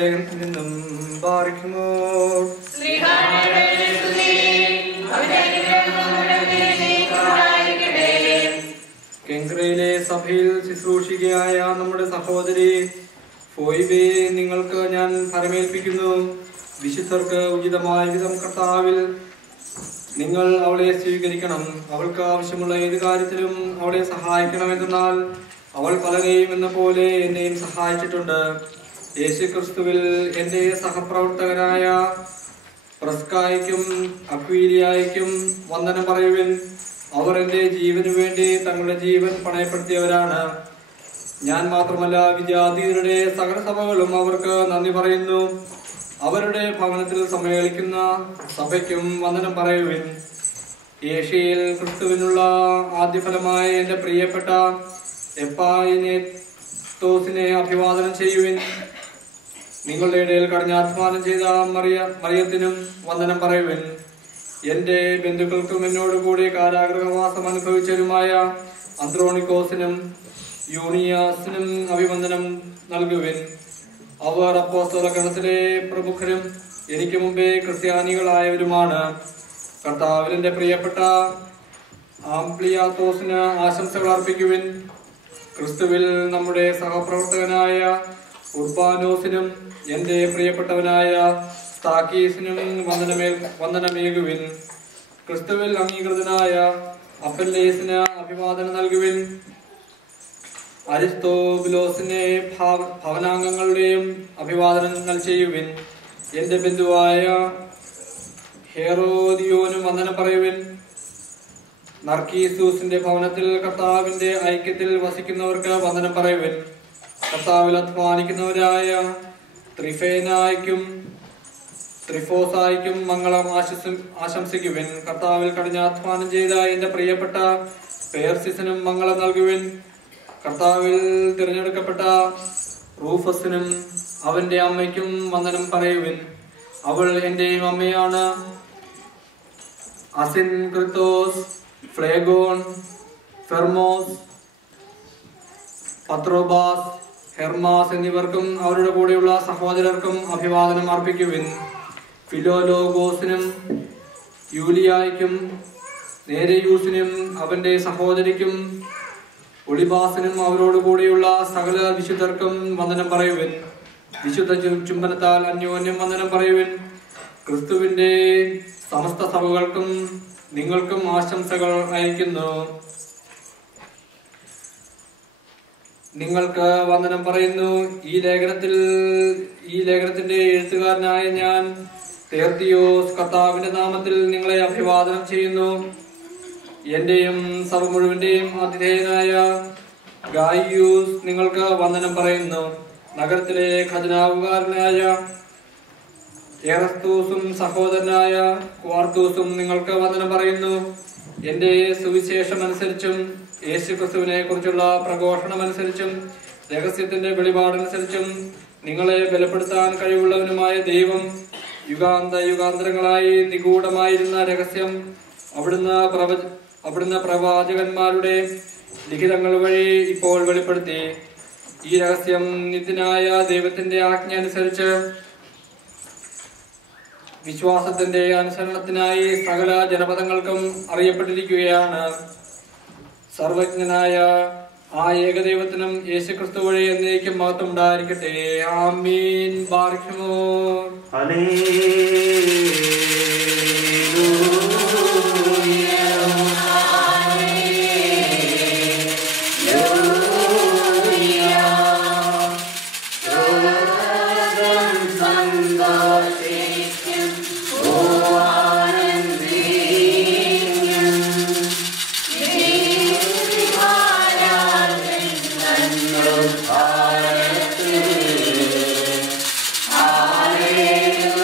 ലേഖനത്തിൽ നിന്നും ബാറിക്കുമോ. കെങ്ക്രയിലെ സഭയിൽ ശുശ്രൂഷികയായ നമ്മുടെ സഹോദരി ഫോയിബെ നിങ്ങൾക്ക് ഞാൻ ഫലമേൽപ്പിക്കുന്നു. വിശുദ്ധർക്ക് ഉചിതമായ വിധം കർത്താവിൽ നിങ്ങൾ അവളെ സ്വീകരിക്കണം. അവൾക്ക് ആവശ്യമുള്ള ഏത് കാര്യത്തിലും അവളെ സഹായിക്കണമെന്നാൽ അവൾ പലരെയും എന്ന പോലെ എന്നെയും സഹായിച്ചിട്ടുണ്ട്. യേശു ക്രിസ്തുവിൽ എൻ്റെ സഹപ്രവർത്തകനായ പ്രസ്കായ്ക്കും അക്വീലിയായ്ക്കും വന്ദനം പറയുവിൻ. അവർ എൻ്റെ ജീവനു വേണ്ടി തങ്ങളുടെ ജീവൻ പണയപ്പെടുത്തിയവരാണ്. ഞാൻ മാത്രമല്ല, വിജാതീയരുടെ സകല സഭകളും അവർക്ക് നന്ദി പറയുന്നു. അവരുടെ ഭവനത്തിൽ സമ്മേളിക്കുന്ന സഭയ്ക്കും വന്ദനം പറയുവിൻ. ഏഷ്യയിൽ ക്രിസ്തുവിനുള്ള ആദ്യഫലമായ എൻ്റെ പ്രിയപ്പെട്ട എപ്പായിനെത്തോസിനെ അഭിവാദനം ചെയ്യുവിൻ. നിങ്ങളുടെ ഇടയിൽ കഠിനാധ്വാനം ചെയ്ത മറിയത്തിനും വന്ദനം പറയുവിൻ. എൻ്റെ ബന്ധുക്കൾക്കും എന്നോടുകൂടി കാരാഗ്രഹവാസം അനുഭവിച്ചവരുമായ അന്ത്രോണിക്കോസിനും യൂണിയാസിനും അഭിവന്ദനം നൽകുവിൻ. അവർ അപ്പോസ്തല ഗണത്തിലെ പ്രമുഖരും എനിക്ക് മുമ്പേ ക്രിസ്ത്യാനികളായവരുമാണ്. കർത്താവിന്റെ പ്രിയപ്പെട്ട ആംപ്ലിയാത്തോസിന് ആശംസകൾ അർപ്പിക്കുവിൻ. ക്രിസ്തുവിൽ നമ്മുടെ സഹപ്രവർത്തകനായ ഉർബാനോസിനും എൻ്റെ പ്രിയപ്പെട്ടവനായ സ്താക്കീസിനും വന്ദനമേകുവിൻ. ക്രിസ്തുവിൽ അംഗീകൃതനായ അപ്പല്ലേസിന് അഭിവാദനം നൽകുവിൻ. അരിസ്തോബുലോസിനെ ഭവനാംഗങ്ങളുടെയും അഭിവാദനങ്ങൾ ചെയ്യുവിൻ. എൻ്റെ ബന്ധുവായ ഹെറോദിയോനും വന്ദനം പറയുവിൻ. നർക്കീസൂസിന്റെ ഭവനത്തിൽ കർത്താവിന്റെ ഐക്യത്തിൽ വസിക്കുന്നവർക്ക് വന്ദനം പറയുവിൻ. കർത്താവിൽ അധ്വാനിക്കുന്നവരായ ത്രിഫേനായ്ക്കും ത്രിഫോസായ്ക്കും മംഗളം ആശംസിക്കുവിൻ. കർത്താവിൽ കഠിനാധ്വാനം ചെയ്ത എൻ്റെ പ്രിയപ്പെട്ട പേർസിസിനും മംഗളം നൽകുവിൻ. കർത്താവിൽ തിരഞ്ഞെടുക്കപ്പെട്ട റൂഫസിനും അവന്റെ അമ്മയ്ക്കും വന്ദനം പറയുവിൻ. അവൾ എന്റെയും അമ്മയാണ്. അസിൻക്രിത്തോസ്, ഫ്ലേഗോൺ, ഫെർമോസ്, പത്രോബാസ്, ഹെർമാസ് എന്നിവർക്കും അവരുടെ കൂടെയുള്ള സഹോദരർക്കും അഭിവാദനം അർപ്പിക്കുവിൻ. ഫിലോലോഗോസിനും യൂലിയായ്ക്കും നേരയൂസിനും അവന്റെ സഹോദരിക്കും ഒളിബാസിനും അവരോടുകൂടിയുള്ള സകല വിശുദ്ധർക്കും വന്ദനം പറയുവിൻ. വിശുദ്ധ ചുംബനത്താൽ അന്യോന്യം വന്ദനം പറയുവിൻ. ക്രിസ്തുവിന്റെ സമസ്ത സഭകൾക്കും നിങ്ങൾക്കും ആശംസകൾ അയക്കുന്നു. നിങ്ങൾക്ക് വന്ദനം പറയുന്നു. ഈ ലേഖനത്തിന്റെ എഴുത്തുകാരനായ ഞാൻ തേർത്തിയോസ് കർത്താവിന്റെ നാമത്തിൽ നിങ്ങളെ അഭിവാദനം ചെയ്യുന്നു. എന്റെയും സഭ മുഴുവന്റെയും ആതിഥേയനായ ഗായിയൂസ് നിങ്ങൾക്ക് വന്ദനം പറയുന്നു. നഗരത്തിലെ ഖജനാവുകാരനായ എറസ്തൂസും സഹോദരനായ ക്വാർത്തൂസും നിങ്ങൾക്ക് വന്ദനം പറയുന്നു. എന്റെ സുവിശേഷമനുസരിച്ചും യേശു ക്രിസ്തുവിനെ കുറിച്ചുള്ള പ്രഘോഷണമനുസരിച്ചും രഹസ്യത്തിന്റെ വെളിപാടനുസരിച്ചും നിങ്ങളെ ബലപ്പെടുത്താൻ കഴിവുള്ളവനുമായ ദൈവം യുഗാന്തരങ്ങളായി നിഗൂഢമായിരുന്ന രഹസ്യം അവിടുന്ന് പ്രവാചകന്മാരുടെ ലിഖിതങ്ങൾ വഴി ഇപ്പോൾ വെളിപ്പെടുത്തി. ഈ രഹസ്യം നിത്യനായ ദൈവത്തിന്റെ ആജ്ഞ അനുസരിച്ച് വിശ്വാസത്തിന്റെ അനുസരണത്തിനായി സകല ജനപദങ്ങൾക്കും അറിയപ്പെട്ടിരിക്കുകയാണ്. സർവജ്ഞനായ ആ ഏകദൈവത്തിനും യേശുക്രിസ്തു വഴി എന്നേക്കും മഹത്വം ഉണ്ടായിരിക്കട്ടെ. ആമീൻ. ബാർക്കുമോ.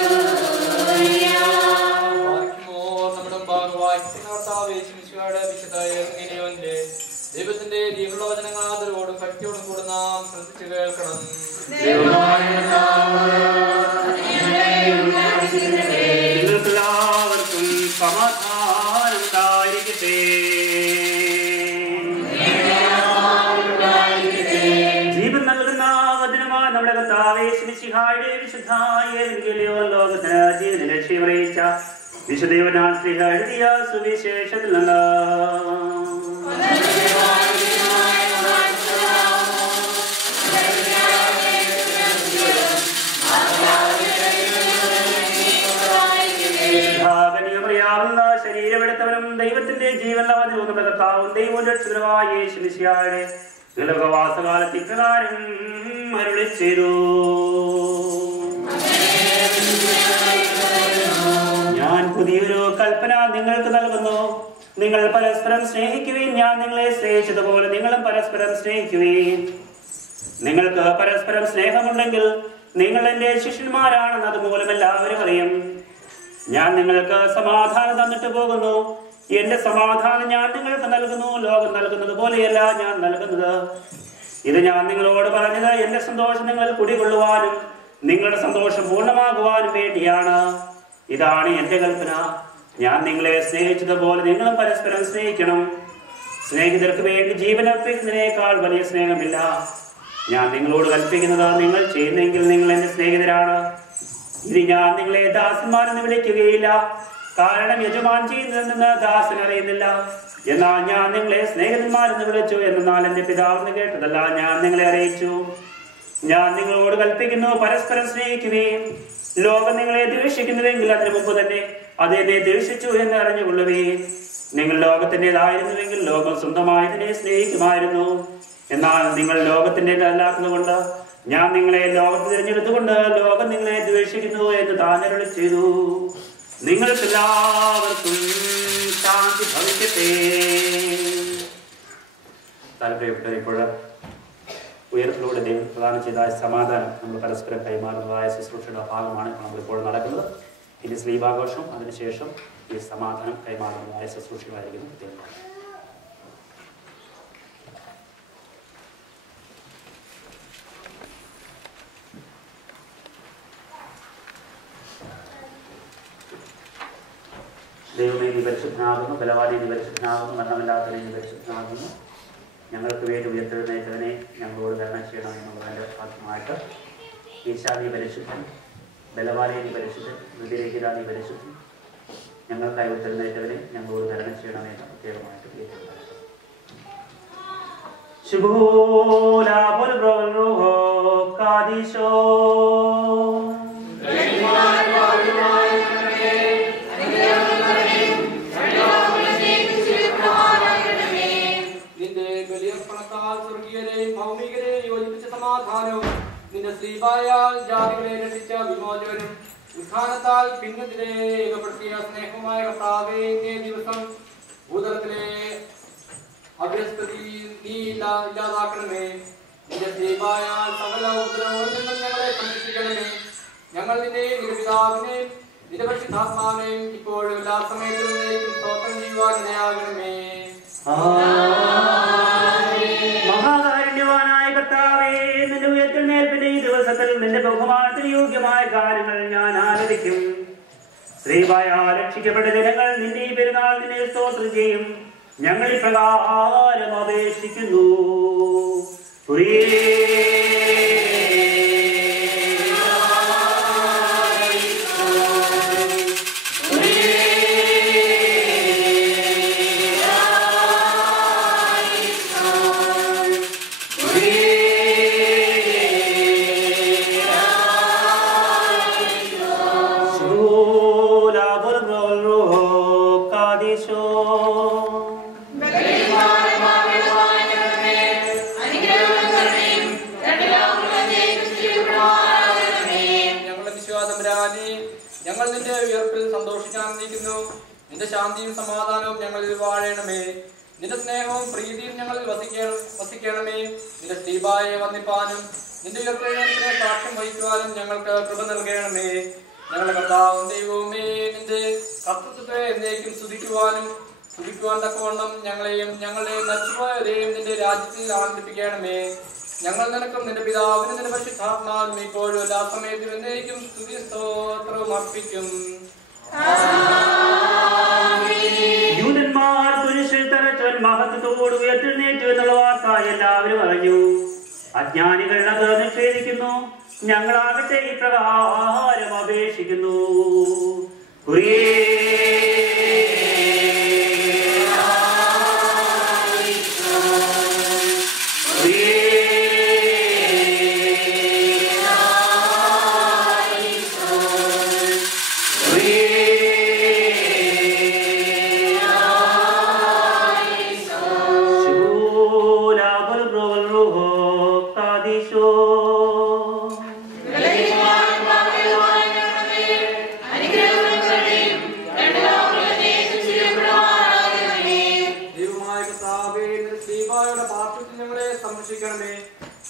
Hallelujah. മിശിഹായുടെ വിശുദ്ധായ ലോകത്തിന് ജീവന് രക്ഷയറിയിച്ച വിശുദ്ധേവനാൽ ശ്രീഹ എഴുതിയ സുവിശേഷത്തിൽ നിന്ന് ശരീരമെടുത്തവനും ദൈവത്തിന്റെ ജീവനവനും കർത്താവും ദൈവവും രക്ഷകനുമായ യേശു മിശിഹായുടെ ലോകവാസകാലത്തിൽ പ്രകാരം അരുളി ചെയ്തു. ഞാൻ പുതിയൊരു കൽപ്പന നിങ്ങൾക്ക് നൽകുന്നു, നിങ്ങൾ പരസ്പരം സ്നേഹിക്കുവിൻ. ഞാൻ നിങ്ങളെ സ്നേഹിച്ചതുപോലെ നിങ്ങളും പരസ്പരം സ്നേഹിക്കുവിൻ. നിങ്ങൾക്ക് പരസ്പരം സ്നേഹമുണ്ടെങ്കിൽ നിങ്ങൾ എന്റെ ശിഷ്യന്മാരാണെന്ന് അതുമൂലം എല്ലാവരും അറിയും. ഞാൻ നിങ്ങൾക്ക് സമാധാനം തന്നിട്ട് പോകുന്നു, എന്റെ സമാധാനം ഞാൻ നിങ്ങൾക്ക് നൽകുന്നു. ലോകം നൽകുന്നത് പോലെയല്ല ഞാൻ നൽകുന്നത്. ഇത് ഞാൻ നിങ്ങളോട് പറഞ്ഞത് എന്റെ സന്തോഷം നിങ്ങൾ കുടികൊള്ളുവാനും നിങ്ങളുടെ സന്തോഷം പൂർണ്ണമാകുവാനും വേണ്ടിയാണ്. ഇതാണ് എന്റെ കൽപ്പന. ഞാൻ നിങ്ങളെ സ്നേഹിച്ചതുപോലെ നിങ്ങളും പരസ്പരം സ്നേഹിക്കണം. സ്നേഹിതർക്ക് വേണ്ടി ജീവൻ അർപ്പിക്കുന്നതിനേക്കാൾ വലിയ സ്നേഹമില്ല. ഞാൻ നിങ്ങളോട് കൽപ്പിക്കുന്നത് നിങ്ങൾ ചെയ്യുന്നെങ്കിൽ നിങ്ങൾ എന്റെ സ്നേഹിതരാണ്. ഇനി ഞാൻ നിങ്ങളെ ദാസന്മാരെന്ന് വിളിക്കുകയില്ല, കാരണം യജമാൻ ചെയ്യുന്നതെന്ന് ദാസൻ അറിയുന്നില്ല. എന്നാൽ ഞാൻ നിങ്ങളെ സ്നേഹിതന്മാരെന്ന് വിളിച്ചു, എന്നാൽ എന്റെ പിതാവെന്ന് കേട്ടതല്ല ഞാൻ നിങ്ങളെ അറിയിച്ചു. ഞാൻ നിങ്ങളോട് കൽപ്പിക്കുന്നു, പരസ്പരം സ്നേഹിക്കുകയും ലോകം നിങ്ങളെ ദ്വേഷിക്കുന്നുവെങ്കിൽ അതിനു മുമ്പ് തന്നെ അതെന്നെ ദ്വേഷിച്ചു എന്ന് അറിഞ്ഞുകൊള്ളുകയും. നിങ്ങൾ ലോകത്തിൻ്റെതായിരുന്നുവെങ്കിൽ ലോകം സ്വന്തമായതിനെ സ്നേഹിക്കുമായിരുന്നു. എന്നാൽ നിങ്ങൾ ലോകത്തിൻ്റെതല്ലാത്തത് കൊണ്ട് ഞാൻ നിങ്ങളെ ലോകത്ത് തിരഞ്ഞെടുത്തുകൊണ്ട് ലോകം നിങ്ങളെ ദ്വേഷിക്കുന്നു എന്ന് താൻ അരുളി ചെയ്തു. നിങ്ങൾക്കെല്ലാവർക്കും ശാന്തി ഭവിക്കട്ടെ. താല്പര്യപ്പെട്ടപ്പോൾ ഉയരത്തിലൂടെ ദൈവം പ്രദാനം ചെയ്ത സമാധാനം നമ്മൾ പരസ്പരം കൈമാറുന്നതായ ശുശ്രൂഷയുടെ ഭാഗമാണ് നമ്മളിപ്പോൾ നടക്കുന്നത്. ഇനി സ്ലീപാഘോഷവും അതിനുശേഷം ഈ സമാധാനം കൈമാറുന്നതായ ശുശ്രൂഷകളായിരിക്കുന്നു പ്രത്യേകം. ദൈവമേ നീ പരിശുദ്ധനാകുന്നു, ബലവാനെ നീ പരിശുദ്ധനാകുന്നു, മരണമില്ലാത്തവനെ നീ പരിശുദ്ധനാകുന്നു. ഞങ്ങൾക്ക് വേണ്ടി ഉയർത്തെഴുന്നേറ്റവനെ ഞങ്ങളോട് കരുണ ചെയ്യണം എന്നുള്ളതിൻ്റെ ഭാഗമായിട്ട് ഈശാ നീ പരിശുദ്ധൻ, ബലവാനെ നീ പരിശുദ്ധൻ, ഹൃദയരഹിത നീ പരിശുദ്ധൻ, ഞങ്ങൾക്കായി ഉയർത്തെഴുന്നേറ്റവനെ ഞങ്ങളോട് കരുണ ചെയ്യണമെന്ന് പ്രത്യേകമായിട്ട് കേൾക്കുന്നത്. നിന്റെ സ്ലീബായാൽ ജാതികളെ രക്ഷിച്ച വിമോചകനും ഉത്ഥാനത്താൽ പിന്നതിനെ ഏകപ്പെടുത്തിയ സ്നേഹമായ കർത്താവേ, ഇന്നേ ദിവസം ഭൂതലത്തിലെ അഗ്രസ്തതി നീ ഇല്ലാതാക്കണമേ. നിന്റെ സ്ലീബായാൽ സകല ഉപദ്രവങ്ങളിൽ നിന്നും ഞങ്ങളെ സംരക്ഷിക്കണമേ. ഞങ്ങൾ നിന്നെ നിന്റെ പിതാവിനെയും നിന്റെ പരിശുദ്ധാത്മാവിനെയും ഇപ്പോഴും എല്ലാ സമയത്തും സ്തോത്രം ചെയ്യുവാൻ ഇടയാകണമേ. മഹാകാരുണ്യവാനായ കർത്താവേ, നിന്റെ ഉയർത്തെഴുന്നേൽപ്പിന്റെ ഈ ദിവസത്തിൽ നിന്റെ ബഹുമാനത്തിന് യോഗ്യമായ ഗാനങ്ങൾ ഞാൻ ആലപിക്കും. സ്ത്രീയാൽ രക്ഷിക്കപ്പെട്ട ജനങ്ങൾ നിന്റെ ഈ പെരുന്നാൾ നിന്നെ സ്തോത്രം ചെയ്യും. ഞങ്ങൾ ഇപ്രകാരം അപേക്ഷിക്കുന്നു. ഞങ്ങൾ നിന്റെ ഉയർപ്പിൽ സന്തോഷിക്കാനിരിക്കുന്നു. നിന്റെ ശാന്തിയും സമാധാനവും ഞങ്ങളിൽ വാഴണമേ. നിന്റെ സ്നേഹവും പ്രീതിയും ഞങ്ങളിൽ വസിക്കണമേ. നിന്റെ സ്ലീബായെ വന്ദിപ്പാനും നിന്റെ ഉയർപ്പിനെ സാക്ഷ്യം വഹിക്കുവാനും ഞങ്ങൾക്ക് കൃപ നൽകണമേ. ഞങ്ങളുടെ കർത്താവും ദൈവവുമേ, നിന്റെ കർത്തൃത്വത്തെ എന്നേക്കും സ്തുതിക്കുവാൻ തക്കവണ്ണം ഞങ്ങളെയും ഞങ്ങളുടെ നച്ചുപോയവരെയും നിന്റെ രാജ്യത്തിൽ ആനന്ദിപ്പിക്കണമേ. ഞങ്ങൾ നിനക്കും നിന്റെ പിതാവിനും നിന്റെ പരിശുദ്ധാത്മാവിനും ഇപ്പോഴും എല്ലാ സമയത്തും എന്നേക്കും സ്തുതി സ്തോത്രവും അർപ്പിക്കും. യൂതന്മാർ കുരിശിൽ തറച്ചവൻ മഹത്വത്തോട് ഉയർത്തെഴുന്നേറ്റു എന്നുള്ള വാർത്ത എല്ലാവരും അറിഞ്ഞു. അജ്ഞാനികൾ അത് നിഷേധിക്കുന്നു. ഞങ്ങളാകട്ടെ ഇപ്രകാരം അപേക്ഷിക്കുന്നു.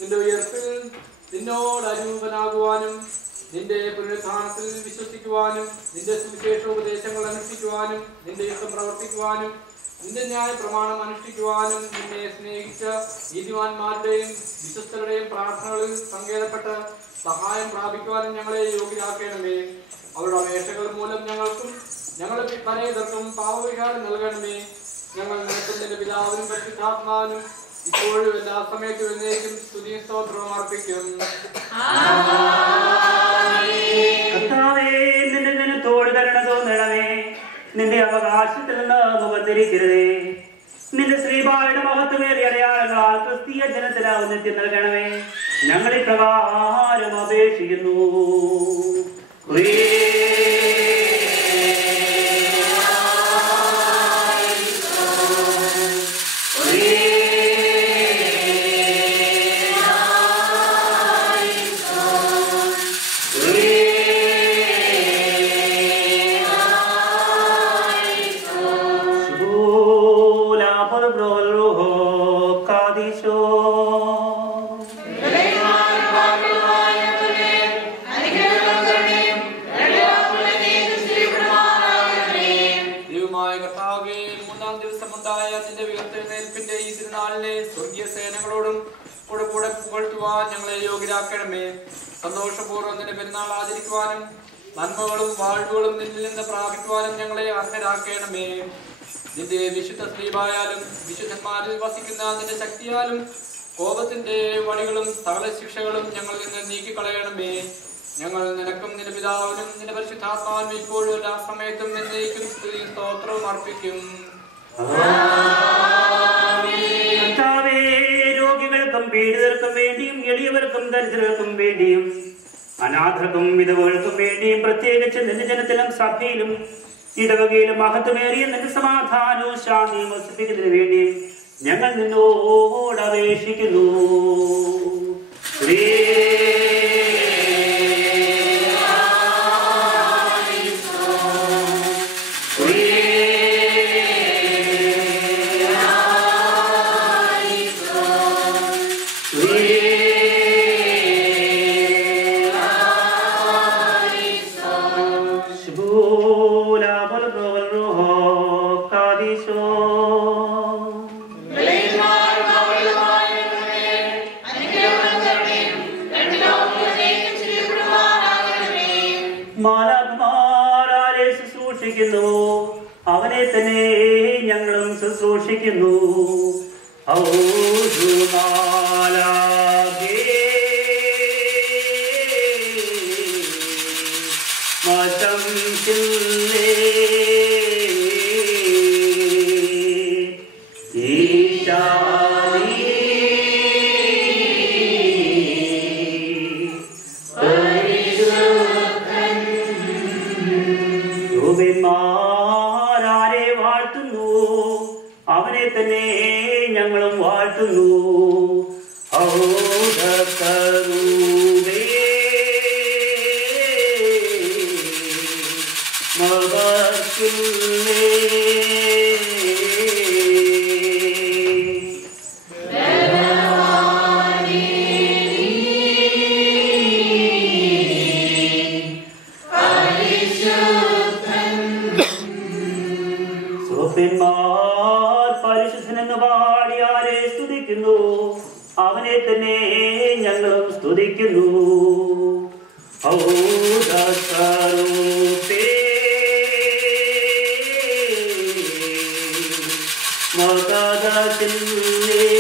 നിന്റെ ഉയർപ്പിൽ നിന്നോട് അനുരൂപനാകുവാനും നിന്റെ പുനരുത്ഥാനത്തിൽ വിശ്വസിക്കുവാനും നിന്റെ സുവിശേഷോപദേശങ്ങൾ അനുഷ്ഠിക്കുവാനും നിന്റെ ഇഷ്ടം പ്രവർത്തിക്കുവാനും നിന്റെ ന്യായ പ്രമാണം അനുഷ്ഠിക്കുവാനും നിന്നെ സ്നേഹിച്ച നീതിമാന്മാരുടെയും വിശ്വസ്തരുടെയും പ്രാർത്ഥനകളിൽ സങ്കേതപ്പെട്ട് സഹായം പ്രാപിക്കുവാനും ഞങ്ങളെ യോഗ്യരാക്കണമേ. അവരുടെ അപേക്ഷകൾ മൂലം ഞങ്ങൾക്കും ഞങ്ങളുടെ പരേതർക്കും പാപവിഹാരം നൽകണമേ. ഞങ്ങൾ നിനക്കും നിന്റെ പിതാവിനും പരിശുദ്ധാത്മാവിനും ഇപ്പോഴും എല്ലാ സമയത്തും എന്നേക്കും സ്തുതിയും സ്തോത്രവും അർപ്പിക്കും. നിന്റെ ജനത്തോട് കരുണ തോന്നണമേ. നിന്റെ അവകാശത്തിൽ നിന്ന് മുഖം തിരിക്കരുതേ. നിന്റെ ശ്രീബായുടെ മഹത്വമേറിയ അടയാളങ്ങളാൽ ക്രിസ്തീയ ജനത്തിന് ഔന്നത്യം നൽകണമേ. ഞങ്ങൾ ഇപ്രകാരം അപേക്ഷിക്കുന്നു. ഞങ്ങളെ യോഗ്യരാക്കണമേ. സന്തോഷപൂർവ്വം നിന്റെ പെരുന്നാൾ ആചരിക്കുവാനും നന്മകളും വാഴ്വുകളും നിന്നിൽ നിന്ന് പ്രാപിക്കുവാനും ഞങ്ങളെ അർഹരാക്കണമേ. നിന്റെ വിശുദ്ധ സ്ത്രീയായാലും വിശുദ്ധന്മാരിൽ വസിക്കുന്ന നിന്റെ ശക്തിയാലും കോപത്തിന്റെ വടികളും സകല ശിക്ഷകളും ഞങ്ങളിൽ നിന്ന് നീക്കിക്കളയണമേ. ഞങ്ങൾ നിനക്കും നിന്റെ പിതാവിനും നിന്റെ പരിശുദ്ധാത്മാവിനും ഇപ്പോഴും എല്ലാ സമയത്തും എന്നേക്കും സ്തുതിയും സ്തോത്രവും അർപ്പിക്കും. രോഗികൾക്കും പീഡിതർക്കും വേണ്ടിയും എളിയവർക്കും ദരിദ്രർക്കും വേണ്ടിയും അനാഥർക്കും വിധവകൾക്കും വേണ്ടിയും പ്രത്യേകിച്ച് നിന്റെ ജനത്തിലും സഭയിലും ഇടവകയിലും മഹത്വമേറിയ നിന്റെ സമാധാനവും ശാന്തിയും വസിപ്പിക്കുന്നതിന് വേണ്ടി ഞങ്ങൾ നിന്നോട് അപേക്ഷിക്കുന്നു. മാലാഖമാരെ ശുശ്രൂഷിക്കുന്നു, അവനെ തന്നെ ഞങ്ങളും ശുശ്രൂഷിക്കുന്നു. ാരെ വാഴ്ത്തുന്നു, അവനെ തന്നെ ഞങ്ങളും വാഴ്ത്തുന്നു. പരിശുദ്ധനെന്ന് പാടിയാരെ സ്തുതിക്കുന്നു, അവനെ തന്നെ ഞങ്ങളും സ്തുതിക്കുന്നു. മകദത്തിലേ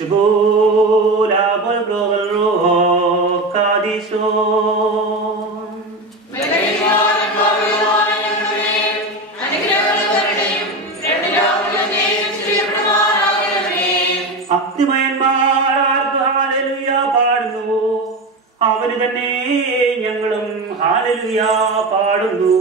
Shbula Bulgul Ruho Kadisho. Hallelujah, പാടുന്നു അവന് തന്നെ ഞങ്ങളും ഹാലലുയ പാടുന്നു.